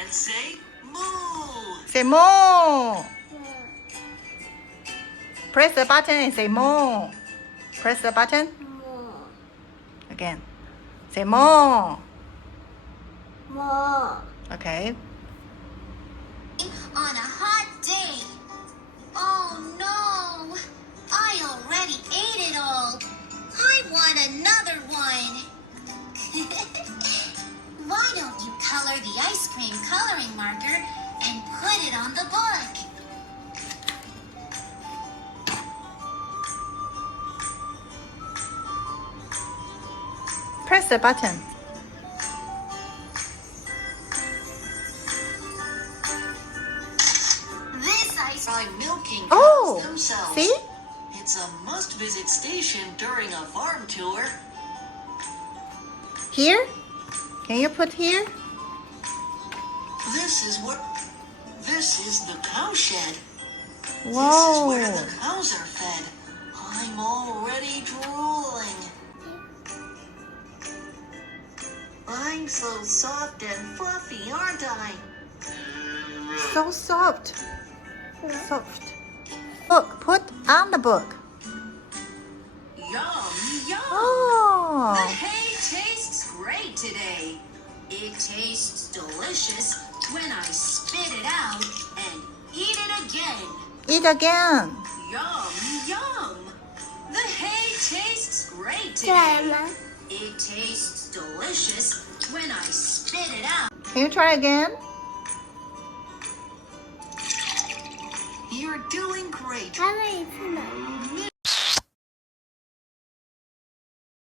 And say moo. Say moo. Press the button and say moo. Press the button. Again. Say moo. Okay. On a hot day. Oh no! I already ate it all. I want another one. Why don't you color the ice cream coloring marker and put it on the book? Press the button. This ice Try milking Oh, cows themselves. see? It's a must-visit station during a farm tour. Here? Can you put here? This is the cow shed. This is Whoa. where the cows are fed. I'm already drooling. I'm so soft and fluffy, aren't I? So soft. Soft. Book. Put on the book. Yum, yum! The Oh. hay tastes great today. It tastes delicious when I spit it out and eat it again. Eat again. Yum, yum! The hay tastes great today. It tastes delicious when I spit it out. Can you try again? You're doing great. 还有一次呢。